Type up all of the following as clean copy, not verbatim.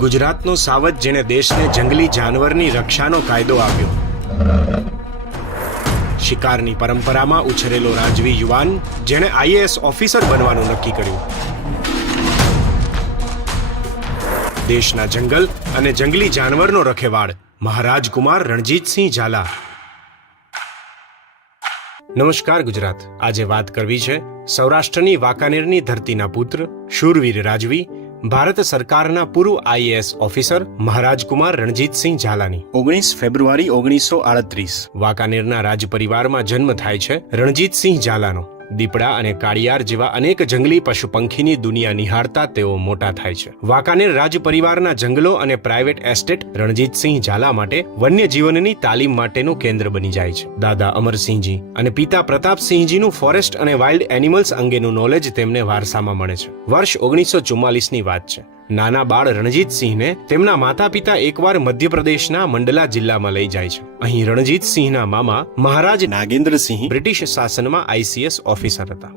ગુજરાતનો સાવજ જેણે દેશને જંગલી જાનવરની રક્ષાનો કાયદો આપ્યો, શિકારની પરંપરામાં ઉછરેલો રાજવી યુવાન જેણે આઈએએસ ઓફિસર બનવાનું નક્કી કર્યું, દેશના જંગલ અને જંગલી જાનવરનો રખેવાળ મહારાજ કુમાર રણજીતસિંહ ઝાલા. નમસ્કાર ગુજરાત. આજે વાત કરવી છે સૌરાષ્ટ્રની વાંકાનેરની ધરતીના પુત્ર, શૂરવીર રાજવી, ભારત સરકારના પૂર્વ આઈએએસ ઓફિસર મહારાજ કુમાર રણજીતસિંહ ઝાલાની. 19 ફેબ્રુઆરી 1938 વાંકાનેરના રાજ પરિવારમાં જન્મ થાય છે રણજીતસિંહ ઝાલાનો. દીપડા અને કાળિયાર જેવા અનેક જંગલી પશુ પંખીની દુનિયા નિહાળતા તેઓ મોટા થાય છે. વાંકાનેર રાજ પરિવારના જંગલો અને પ્રાઇવેટ એસ્ટેટ રણજીતસિંહ ઝાલા માટે વન્ય જીવનની તાલીમ માટેનું કેન્દ્ર બની જાય છે. દાદા અમરસિંહજી અને પિતા પ્રતાપસિંહજીનું ફોરેસ્ટ અને વાઇલ્ડ એનિમલ્સ અંગેનું નોલેજ તેમને વારસામાં મળે છે. વર્ષ 1944ની વાત છે. નાના બાળ રણજીતસિંહને તેમના માતા પિતા એકવાર મધ્યપ્રદેશના મંડલા જિલ્લામાં લઈ જાય છે. અહીં રણજીતસિંહના મામા મહારાજ નાગેન્દ્રસિંહ બ્રિટિશ શાસનમાં આઈસીએસ ઓફિસર હતા.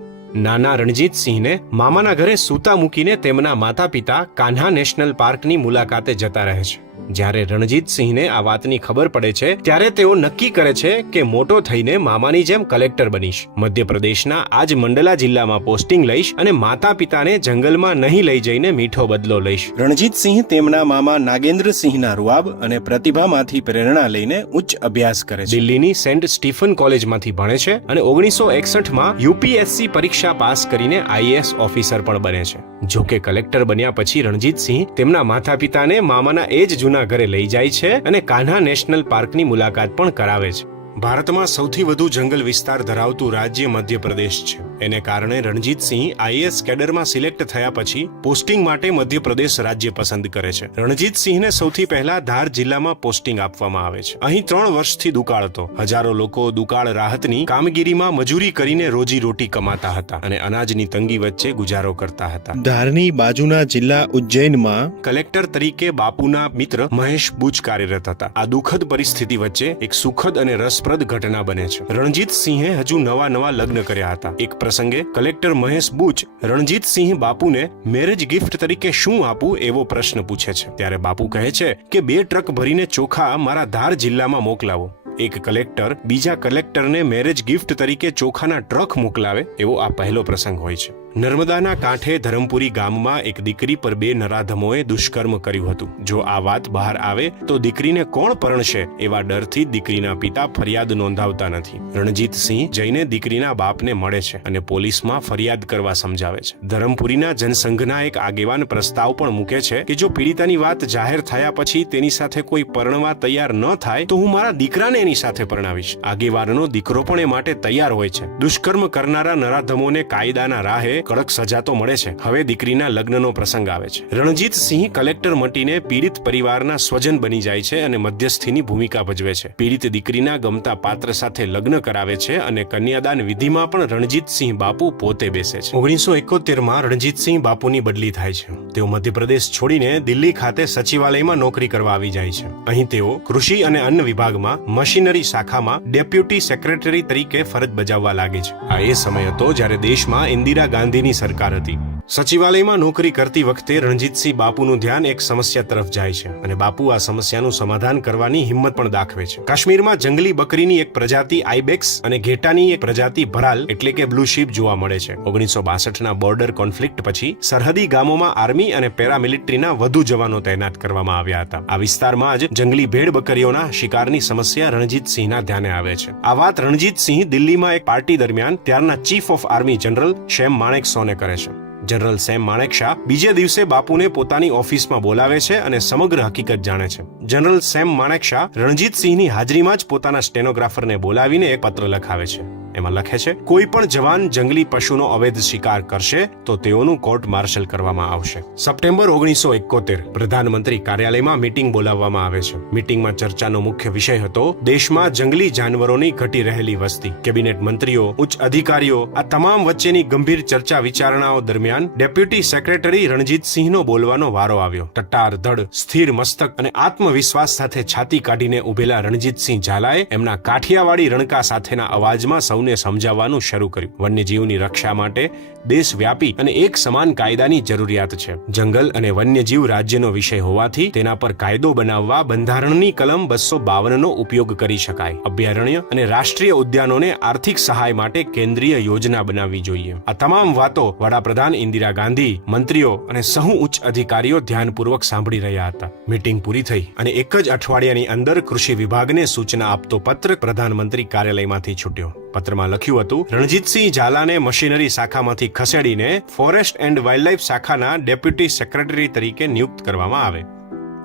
નાના રણજીતસિંહને મામાના ઘરે સૂતા મૂકીને તેમના માતા પિતા કાન્હા નેશનલ પાર્કની મુલાકાતે જતા રહે છે. જ્યારે રણજીતસિંહને આ વાતની ખબર પડે છે ત્યારે તેઓ નક્કી કરે છે કે મોટો થઈને મામાની જેમ કલેક્ટર બનીશ, મધ્યપ્રદેશના આજ મંડલા જિલ્લામાં પોસ્ટિંગ લઈશ અને માતા પિતાને જંગલમાં નહીં લઈ જઈને મીઠો બદલો લઈશ. રણજીતસિંહ તેમના મામા નાગેન્દ્રસિંહના રૂઆબ અને પ્રતિભામાંથી પ્રેરણા લઈને ઉચ્ચ અભ્યાસ કરે છે. દિલ્હીની સેન્ટ સ્ટીફન કોલેજમાંથી ભણે છે અને 1961માં યુપીએસસી પરીક્ષા પાસ કરીને આઈએએસ ઓફિસર પણ બને છે. જોકે કલેક્ટર બન્યા પછી રણજીતસિંહ તેમના માતા પિતાને મામાના એ જ જૂના ઘરે લઈ જાય છે અને કાન્હા નેશનલ પાર્કની મુલાકાત પણ કરાવે છે. ભારતમાં સૌથી વધુ જંગલ વિસ્તાર ધરાવતું રાજ્ય મધ્યપ્રદેશ છે. એને કારણે રણજીતસિંહ આઈએએસ કેડરમાં સિલેક્ટ થયા પછી પોસ્ટિંગ માટે મધ્યપ્રદેશ રાજ્ય પસંદ કરે છે. રણજીતસિંહને સૌથી પહેલા ધાર જિલ્લામાં પોસ્ટિંગ આપવામાં આવે છે. અહીં 3 વર્ષથી દુકાળ હતો. હજારો લોકો દુકાળ રાહતની કામગીરીમાં મજૂરી કરીને રોજી રોટી કમાતા હતા અને અનાજની તંગી વચ્ચે ગુજારો કરતા હતા. ધારની બાજુના જિલ્લા ઉજ્જૈનમાં કલેક્ટર તરીકે બાપુના મિત્ર મહેશ બુચ કાર્યરત હતા. આ દુઃખદ પરિસ્થિતિ વચ્ચે એક સુખદ અને રસપ્રદ ઘટના બને છે. રણજીતસિંહે હજુ નવા નવા લગ્ન કર્યા હતા. એક પ્રસંગે કલેક્ટર મહેશ બુચ રણજીતસિંહ બાપુને મેરેજ ગિફ્ટ તરીકે શું આપું એવો પ્રશ્ન પૂછે છે. ત્યારે બાપુ કહે છે કે 2 ટ્રક ભરીને ચોખા મારા ધાર જિલ્લામાં મોકલાવો. એક કલેક્ટર બીજા કલેક્ટરને મેરેજ ગિફ્ટ તરીકે ચોખાના ટ્રક મોકલાવે એવો આ પહેલો પ્રસંગ હોય છે. નર્મદાના કાંઠે ધરમપુરી ગામમાં એક દીકરી પર 2 નરાધમોએ દુષ્કર્મ કર્યું હતું. જો આ વાત બહાર આવે તો દીકરીને કોણ પરણશે એવા ડરથી દીકરીના પિતા ફરિયાદ નોંધાવતા નથી. રણજીતસિંહ જઈને દીકરીના બાપને મળે છે અને પોલીસમાં ફરિયાદ કરવા સમજાવે છે. ધરમપુરીના જનસંઘના એક આગેવાન પ્રસ્તાવ પણ મૂકે છે કે જો પીડિતાની વાત જાહેર થયા પછી તેની સાથે કોઈ પરણવા તૈયાર ન થાય તો હું મારા દીકરાને એની સાથે પરણાવીશ. આગેવાનનો દીકરો પણ એ માટે તૈયાર હોય છે. દુષ્કર્મ કરનારા નરાધમોને કાયદાના રાહે કડક સજા તો મળે છે. હવે દીકરીના લગ્નનો પ્રસંગ આવે છે. રણજીતસિંહ કલેક્ટર મટીને પીડિત પરિવારના સ્વજન બની જાય છે અને મધ્યસ્થીની ભૂમિકા ભજવે છે. પીડિત દીકરીના ગમતા પાત્ર સાથે લગ્ન કરાવે છે અને કન્યાદાન વિધિમાં પણ રણજીતસિંહ બાપુ પોતે બેસે છે. 1971માં રણજીતસિંહ બાપુની બદલી થાય છે. તેઓ મધ્યપ્રદેશ છોડીને દિલ્હી ખાતે સચિવાલયમાં નોકરી કરવા આવી જાય છે. અહીં તેઓ કૃષિ અને અન્ન વિભાગમાં મશીનરી શાખામાં ડેપ્યુટી સેક્રેટરી તરીકે ફરજ બજાવવા લાગે છે. આ એ સમય હતો જ્યારે દેશમાં ઇન્દિરા ગાંધીની સરકાર હતી. સચિવાલયમાં નોકરી કરતી વખતે રણજીતસિંહ બાપુનું ધ્યાન એક સમસ્યા તરફ જાય છે અને બાપુ આ સમસ્યાનું સમાધાન કરવાની હિંમત પણ દાખવે છે. કાશ્મીરમાં જંગલી બકરીની એક પ્રજાતિ આઈબેક્સ અને ઘેટાની એક પ્રજાતિ ભરાલ એટલે કે બ્લુ શીપ જોવા મળે છે. 1962ના બોર્ડર કોન્ફ્લિક્ટ પછી સરહદી ગામોમાં આર્મી અને પેરામિલિટરીના વધુ જવાનો તૈનાત કરવામાં આવ્યા હતા. આ વિસ્તારમાં જ જંગલી ભેડ બકરીઓના શિકારની સમસ્યા રણજીતસિંહના ધ્યાને આવે છે. આ વાત રણજીતસિંહ દિલ્હીમાં એક પાર્ટી દરમિયાન ત્યારના ચીફ ઓફ આર્મી જનરલ શેમ માણેકશોને કરે છે. જનરલ સેમ માણેકશા બીજે દિવસે બાપુને પોતાની ઓફિસમાં બોલાવે છે અને સમગ્ર હકીકત જાણે છે. જનરલ સેમ માણેકશા રણજીતસિંહની હાજરીમાં જ પોતાના સ્ટેનોગ્રાફરને બોલાવીને એક પત્ર લખાવે છે. એમાં લખે છે, કોઈ પણ જવાન જંગલી પશુનો અવૈધ શિકાર કરશે તો તેઓનું કોર્ટ માર્શલ કરવામાં આવશે. સપ્ટેમ્બર 1971 પ્રધાનમંત્રી કાર્યાલયમાં મીટિંગ બોલાવવામાં આવે છે. મીટિંગમાં ચર્ચાનો મુખ્ય વિષય હતો દેશમાં જંગલી જાનવરોની ઘટી રહેલી વસ્તી. કેબિનેટ મંત્રીઓ, ઉચ્ચ અધિકારીઓ આ તમામ વચ્ચેની ગંભીર ચર્ચા વિચારણાઓ દરમિયાન ડેપ્યુટી સેક્રેટરી રણજીતસિંહનો બોલવાનો વારો આવ્યો. ટટ્ટાર ધડ, સ્થિર મસ્તક અને આત્મવિશ્વાસ સાથે છાતી કાઢીને ઉભેલા રણજીતસિંહ ઝાલાએ એમના કાઠિયાવાડી રણકા સાથેના અવાજમાં સૌને સમજાવવાનું શરૂ કર્યું. વન્યજીવની રક્ષા માટે દેશવ્યાપી અને એક સમાન કાયદાની જરૂરિયાત છે. જંગલ અને વન્યજીવ રાજ્યનો વિષય હોવાથી તેના પર કાયદો બનાવવા બંધારણની કલમ 252નો ઉપયોગ કરી શકાય. અભયારણ્ય અને રાષ્ટ્રીય ઉદ્યાનોને આર્થિક સહાય માટે કેન્દ્રીય યોજના બનાવવી જોઈએ. આ તમામ વાતો વડાપ્રધાન ઇન્દિરા ગાંધી, મંત્રીઓ અને સહુ ઉચ્ચ અધિકારીઓ ધ્યાનપૂર્વક સાંભળી રહ્યા હતા. મીટિંગ પૂરી થઈ અને એક જ અઠવાડિયાની અંદર કૃષિ વિભાગને સૂચના આપતો પત્ર પ્રધાનમંત્રી કાર્યાલયમાંથી છૂટ્યો. પત્રમાં લખ્યું હતું, રણજીતસિંહ ઝાલાને મશીનરી શાખામાંથી ખસેડીને ફોરેસ્ટ એન્ડ વાઇલ્ડલાઇફ શાખાના ડેપ્યુટી સેક્રેટરી તરીકે નિયુક્ત કરવામાં આવે.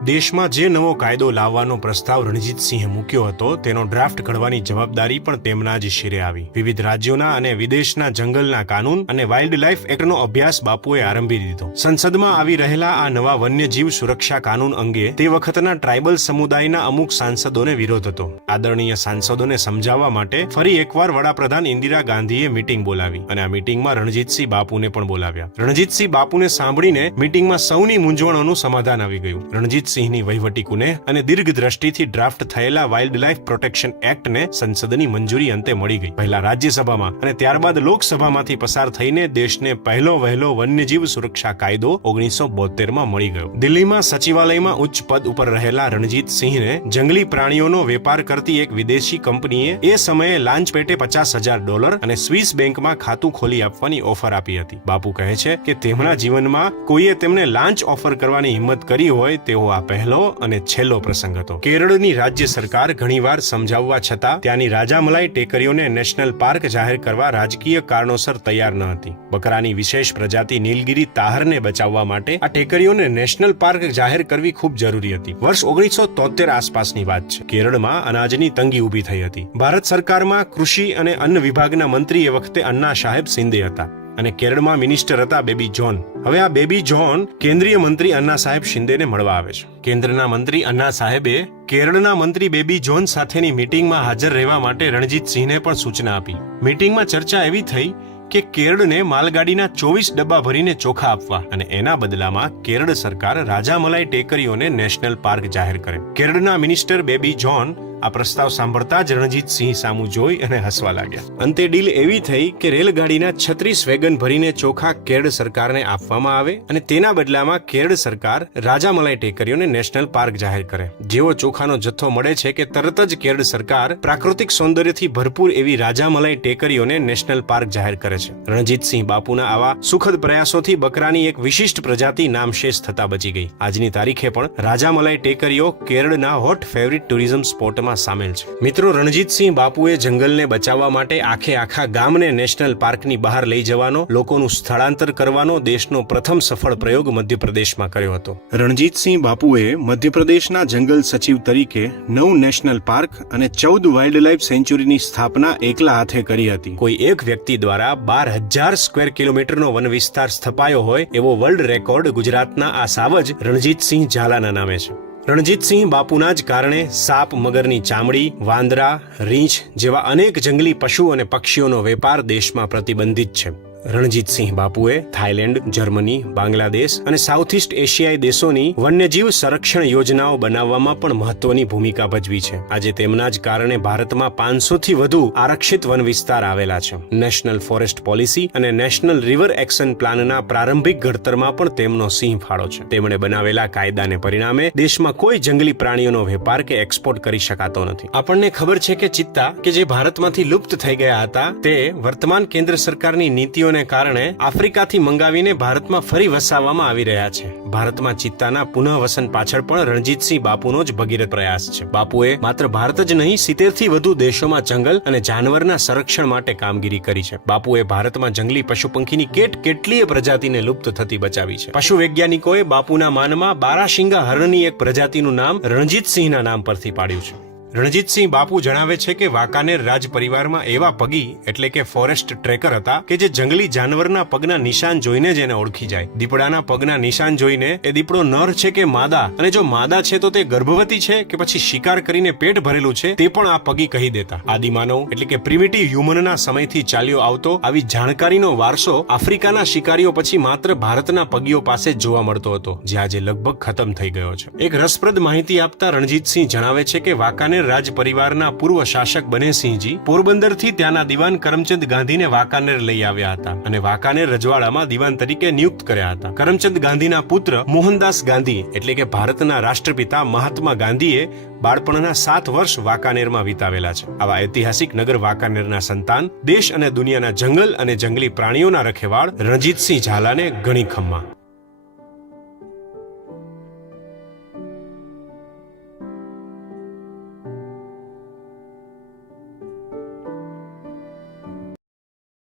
દેશમાં જે નવો કાયદો લાવવાનો પ્રસ્તાવ રણજીતસિંહે મૂક્યો હતો તેનો ડ્રાફ્ટ ઘડવાની જવાબદારી પણ તેમના જ શિરે આવી. વિવિધ રાજ્યોના અને વિદેશના જંગલના કાનૂન અને વાઇલ્ડ લાઇફ એક્ટનો અભ્યાસ બાપુએ આરંભી દીધો. સંસદમાં આવી રહેલા આ નવા વન્યજીવ સુરક્ષા કાનૂન અંગે તે વખતના ટ્રાઇબલ સમુદાયના અમુક સાંસદોને વિરોધ હતો. આદરણીય સાંસદોને સમજાવવા માટે ફરી એકવાર વડાપ્રધાન ઇન્દિરા ગાંધીએ મીટિંગ બોલાવી અને આ મીટિંગમાં રણજીતસિંહ બાપુને પણ બોલાવ્યા. રણજીતસિંહ બાપુને સાંભળીને મીટિંગમાં સૌની મૂંઝવણોનું સમાધાન આવી ગયું. રણજીતસિંહની વહીવટી કુને અને દીર્ઘ દ્રષ્ટિથી ડ્રાફ્ટ થયેલા વાઇલ્ડ લાઇફ પ્રોટેક્શન એક્ટને સંસદની મંજૂરી અંતે મળી ગઈ. પહેલા રાજ્યસભામાં અને ત્યારબાદ લોકસભામાંથી પસાર થઈને દેશને પહેલો વહેલો વન્યજીવ સુરક્ષા કાયદો 1972માં મળી ગયો. દિલ્હીમાં સચિવાલયમાં ઉચ્ચ પદ ઉપર રહેલા રણજીતસિંહને જંગલી પ્રાણીઓનો વેપાર કરતી એક વિદેશી કંપનીએ એ સમયે લાંચ પેટે $50,000 અને સ્વિસ બેંકમાં ખાતું ખોલી આપવાની ઓફર આપી હતી. બાપુ કહે છે કે તેમના જીવનમાં કોઈએ તેમને લાંચ ઓફર કરવાની હિંમત કરી હોય તેવો આ પહેલો અને છેલ્લો પ્રસંગ હતો. કેરળની રાજ્ય સરકાર ઘણીવાર સમજાવવા છતાં ત્યાંની રાજામલાઈ ટેકરીઓને નેશનલ પાર્ક જાહેર કરવા રાજકીય કારણોસર તૈયાર ન હતી. બકરાની વિશેષ પ્રજાતિ નીલગિરી તાહરને બચાવવા માટે આ ટેકરીઓને નેશનલ પાર્ક જાહેર કરવી ખૂબ જરૂરી હતી. વર્ષ 1973 આસપાસની વાત છે. કેરળમાં અનાજની તંગી ઊભી થઈ હતી. ભારત સરકારમાં કૃષિ અને અન્ન વિભાગના મંત્રી એ વખતે અન્ના સાહેબ શિંદે હતા અને કેરળમાં મિનિસ્ટર હતા બેબી જોન. હવે આ બેબી જોન કેન્દ્રીય મંત્રી અન્ના સાહેબ શિંદેને મળવા આવે છે. કેન્દ્રના મંત્રી અન્ના સાહેબે કેરળના મંત્રી બેબી જોન સાથેની મીટિંગમાં હાજર રહેવા માટે રણજીતસિંહને પણ સૂચના આપી. મીટિંગમાં ચર્ચા એવી થઈ કે કેરળને માલગાડીના 24 ડબ્બા ભરીને ચોખા આપવા અને એના બદલામાં કેરળ સરકાર રાજામલાઈ ટેકરીઓને નેશનલ પાર્ક જાહેર કરે. કેરળના મિનિસ્ટર બેબી જોન આ પ્રસ્તાવ સાંભળતા જ રણજીતસિંહ સામું જોઈ અને હસવા લાગ્યા. અંતે ડીલ એવી થઈ કે રેલગાડીના 36 વેગન ભરીને ચોખા કેરળ સરકારને આપવામાં આવે અને તેના બદલામાં કેરળ સરકાર રાજામલાઈ ટેકરીઓને નેશનલ પાર્ક જાહેર કરે. જેવો ચોખાનો જથ્થો મળે છે કે તરત જ કેરળ સરકાર પ્રાકૃતિક સૌંદર્યથી ભરપૂર એવી રાજામલાઈ ટેકરીઓને નેશનલ પાર્ક જાહેર કરે છે. રણજીતસિંહ બાપુના આવા સુખદ પ્રયાસોથી બકરાની એક વિશિષ્ટ પ્રજાતિ નામશેષ થતા બચી ગઈ. આજની તારીખે પણ રાજામલાઈ ટેકરીઓ કેરળના હોટ ફેવરિટ ટુરિઝમ સ્પોટમાં સામેલ છે. મિત્રો, રણજીતસિંહ બાપુએ જંગલને બચાવવા માટે આખા ગામને નેશનલ પાર્કની બહાર લઈ જવાનો, લોકોનું સ્થળાંતર કરવાનો દેશનો પ્રથમ સફળ પ્રયોગ મધ્યપ્રદેશમાં કર્યો હતો. રણજીતસિંહ બાપુએ મધ્યપ્રદેશના જંગલ સચિવ તરીકે 9 નેશનલ પાર્ક અને 14 વાઇલ્ડ લાઇફ સેન્ચ્યુરીની સ્થાપના એકલા હાથે કરી હતી. કોઈ એક વ્યક્તિ દ્વારા 12,000 સ્ક્વેર કિલોમીટરનો વન વિસ્તાર સ્થપાયો હોય એવો વર્લ્ડ રેકોર્ડ ગુજરાતના આ સાવજ રણજીતસિંહ ઝાલાના નામે છે. રણજીતસિંહ બાપુના જ કારણે સાપ, મગરની ચામડી, વાંદરા, રીંછ જેવા અનેક જંગલી પશુ અને પક્ષીઓનો વેપાર દેશમાં પ્રતિબંધિત છે. રણજીતસિંહ બાપુએ થાઇલેન્ડ, જર્મની, બાંગ્લાદેશ અને સાઉથ ઇસ્ટ એશિયાઈ દેશોની વન્યજીવ સંરક્ષણ યોજનાઓ બનાવવામાં પણ મહત્વની ભૂમિકા ભજવી છે. આજે તેમના જ કારણે ભારતમાં 500થી વધુ આરક્ષિત વન વિસ્તાર આવેલા છે. નેશનલ ફોરેસ્ટ પોલિસી અને નેશનલ રિવર એક્શન પ્લાનના પ્રારંભિક ઘડતરમાં પણ તેમનો સિંહ ફાળો છે. તેમણે બનાવેલા કાયદાને પરિણામે દેશમાં કોઈ જંગલી પ્રાણીઓનો વેપાર કે એક્સપોર્ટ કરી શકાતો નથી. આપણને ખબર છે કે ચિત્તા, કે જે ભારતમાંથી લુપ્ત થઈ ગયા હતા, તે વર્તમાન કેન્દ્ર સરકારની નીતિઓ કારણે આફ્રિકાથી મંગાવીને ભારતમાં ફરી વસાવવામાં આવી રહ્યા છે. ભારતમાં ચિત્તાના પુનઃવસન પાછળ પણ રણજીતસિંહ બાપુનો જ ભગીરથ પ્રયાસ છે. બાપુએ માત્ર ભારત જ નહીં, 70થી વધુ દેશોમાં જંગલ અને જાનવરના સંરક્ષણ માટે કામગીરી કરી છે. બાપુએ ભારતમાં જંગલી પશુ પંખીની કેટલીય પ્રજાતિને લુપ્ત થતી બચાવી છે. પશુ વૈજ્ઞાનિકોએ બાપુના માનમાં બારાશિંગા હરણની એક પ્રજાતિનું નામ રણજીતસિંહના નામ પરથી પાડ્યું છે. રણજીતસિંહ બાપુ જણાવે છે કે વાંકાનેર રાજ પરિવારમાં એવા પગી એટલે કે ફોરેસ્ટ ટ્રેકર હતા કે જે જંગલી જાનવરના પગના નિશાન જોઈને જ એને ઓળખી જાય. દીપડાના પગના નિશાન જોઈને એ દીપડો નર છે કે માદા, અને જો માદા છે તો તે ગર્ભવતી છે કે પછી શિકાર કરીને પેટ ભરેલું છે, તે પણ આ પગી કહી દેતા. આદિમાનવ એટલે કે પ્રિમિટિવ હ્યુમનના સમયથી ચાલ્યો આવતો આવી જાણકારીનો વારસો આફ્રિકાના શિકારીઓ પછી માત્ર ભારતના પગીઓ પાસે જ જોવા મળતો હતો, જે આજે લગભગ ખતમ થઈ ગયો છે. એક રસપ્રદ માહિતી આપતા રણજીતસિંહ જણાવે છે કે વાંકાનેર વાંકાનેર રાજ પરિવારના પૂર્વ શાસક બનેસિંહજી પોરબંદરથી ત્યાંના દિવાન કરમચંદ ગાંધીને વાંકાનેર લઈ આવ્યા હતા અને વાંકાનેર રજવાડામાં દિવાન તરીકે નિયુક્ત કર્યા હતા. કરમચંદ ગાંધીના પુત્ર મોહનદાસ ગાંધી એટલે કે ભારતના રાષ્ટ્રપિતા મહાત્મા ગાંધીએ બાળપણના 7 વર્ષ વાંકાનેરમાં વિતાવેલા છે. આવા ઐતિહાસિક નગર વાંકાનેરના સંતાન દેશ અને દુનિયાના જંગલ અને જંગલી પ્રાણીઓના રખેવાળ રણજીતસિંહ ઝાલાને ઘણી ખમ્મા.